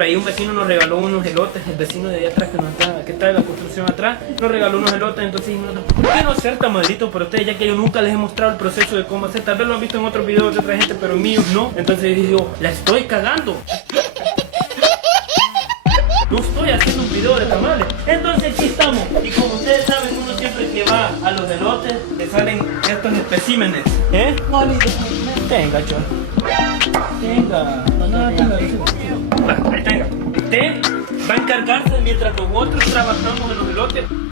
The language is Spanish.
Ahí un vecino nos regaló unos elotes, el vecino de allá atrás que está de la construcción atrás, nos regaló unos elotes, entonces dijimos, ¿por qué no hacer tamalitos para ustedes? Ya que yo nunca les he mostrado el proceso de cómo hacer, tal vez lo han visto en otros videos de otra gente, pero míos no. Entonces digo, la estoy cagando. No estoy haciendo un video de tamales. Entonces aquí estamos. Y como ustedes saben, uno siempre que va a los elotes, le salen estos especímenes. ¿Eh? Tenga, chon. Tenga. Va, ahí tenga. Usted va a encargarse mientras nosotros trabajamos en los elotes.